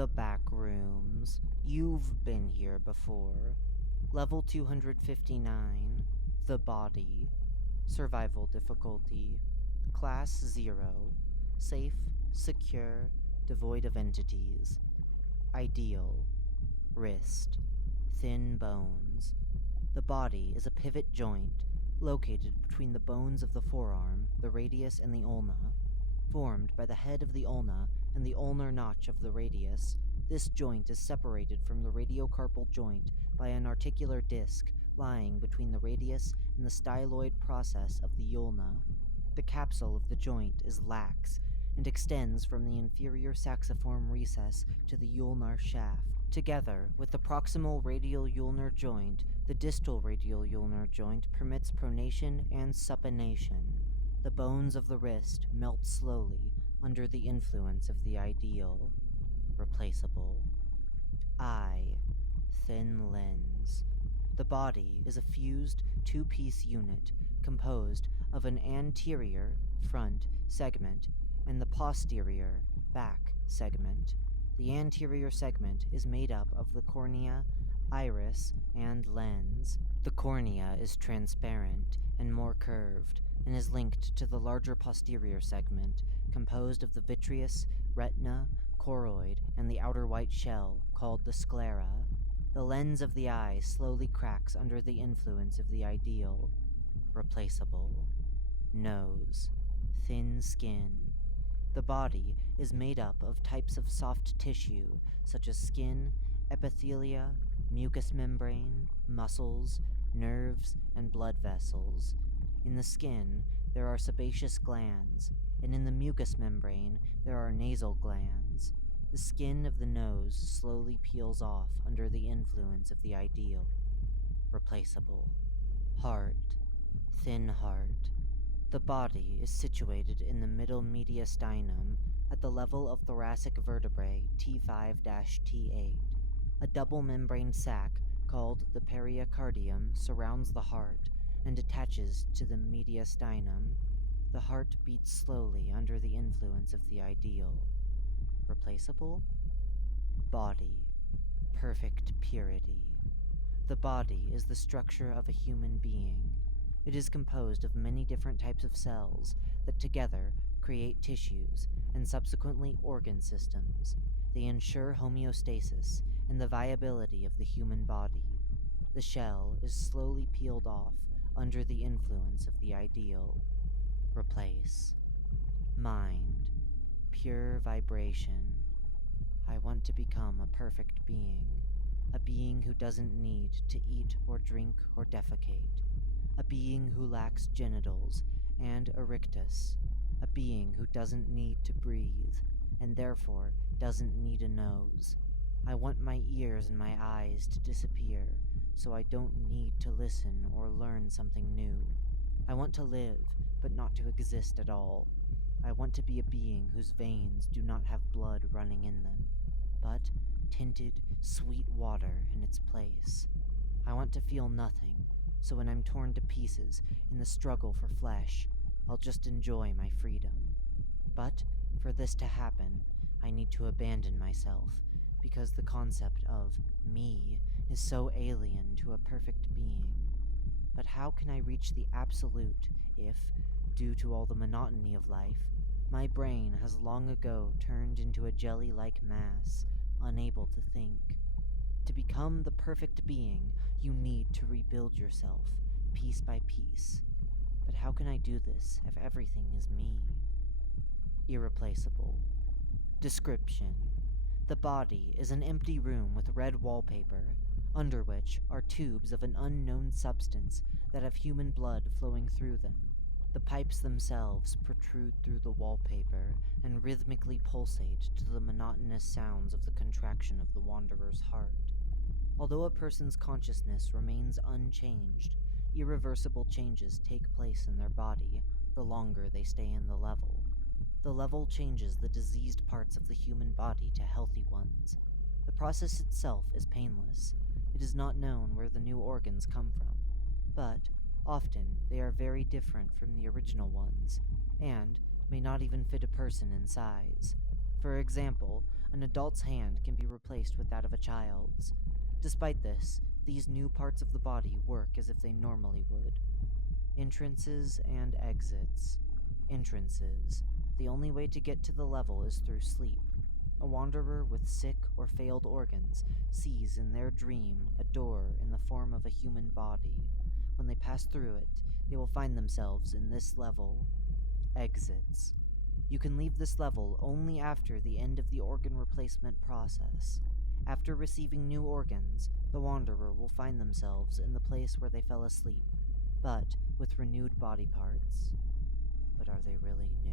The Backrooms. You've been here before. Level 259. The Body. Survival difficulty. Class 0. Safe, secure, devoid of entities. Ideal. Wrist. Thin bones. The body is a pivot joint located between the bones of the forearm, the radius, and the ulna. Formed by the head of the ulna and the ulnar notch of the radius, this joint is separated from the radiocarpal joint by an articular disc lying between the radius and the styloid process of the ulna. The capsule of the joint is lax and extends from the inferior saxiform recess to the ulnar shaft. Together with the proximal radial ulnar joint, the distal radial ulnar joint permits pronation and supination. The bones of the wrist melt slowly under the influence of the ideal. Replaceable. Eye. Thin lens. The body is a fused two-piece unit composed of an anterior, front, segment and the posterior, back, segment. The anterior segment is made up of the cornea, iris, and lens. The cornea is transparent and more curved, and is linked to the larger posterior segment, composed of the vitreous, retina, choroid, and the outer white shell, called the sclera. The lens of the eye slowly cracks under the influence of the ideal. Replaceable. Nose. Thin skin. The body is made up of types of soft tissue, such as skin, epithelia, mucous membrane, muscles, nerves, and blood vessels. In the skin, there are sebaceous glands, and in the mucous membrane, there are nasal glands. The skin of the nose slowly peels off under the influence of the ideal. Replaceable. Heart. Thin heart. The body is situated in the middle mediastinum at the level of thoracic vertebrae T5-T8. A double-membraned sac called the pericardium surrounds the heart and attaches to the mediastinum. The heart beats slowly under the influence of the ideal. Replaceable? Body. Perfect purity. The body is the structure of a human being. It is composed of many different types of cells that together create tissues and subsequently organ systems. They ensure homeostasis and the viability of the human body. The shell is slowly peeled off under the influence of the ideal. Replace. Mind. Pure vibration. I want to become a perfect being. A being who doesn't need to eat or drink or defecate. A being who lacks genitals and erectus. A being who doesn't need to breathe, and therefore doesn't need a nose. I want my ears and my eyes to disappear, so I don't need to listen or learn something new. I want to live, but not to exist at all. I want to be a being whose veins do not have blood running in them, but tinted, sweet water in its place. I want to feel nothing, so when I'm torn to pieces in the struggle for flesh, I'll just enjoy my freedom. But for this to happen, I need to abandon myself, because the concept of me is so alien to a perfect being. But how can I reach the absolute if, due to all the monotony of life, my brain has long ago turned into a jelly-like mass, unable to think? To become the perfect being, you need to rebuild yourself, piece by piece. But how can I do this if everything is me? Irreplaceable. Description. The body is an empty room with red wallpaper, under which are tubes of an unknown substance that have human blood flowing through them. The pipes themselves protrude through the wallpaper and rhythmically pulsate to the monotonous sounds of the contraction of the wanderer's heart. Although a person's consciousness remains unchanged, irreversible changes take place in their body the longer they stay in the level. The level changes the diseased parts of the human body to healthy ones. The process itself is painless. It is not known where the new organs come from, but often they are very different from the original ones, and may not even fit a person in size. For example, An adult's hand can be replaced with that of a child's. Despite this, these new parts of the body work as if they normally would. Entrances and exits. Entrances. The only way to get to the level is through sleep. A wanderer with sick or failed organs sees in their dream a door in the form of a human body. When they pass through it, they will find themselves in this level. Exits. You can leave this level only after the end of the organ replacement process. After receiving new organs, the wanderer will find themselves in the place where they fell asleep, but with renewed body parts. But are they really new?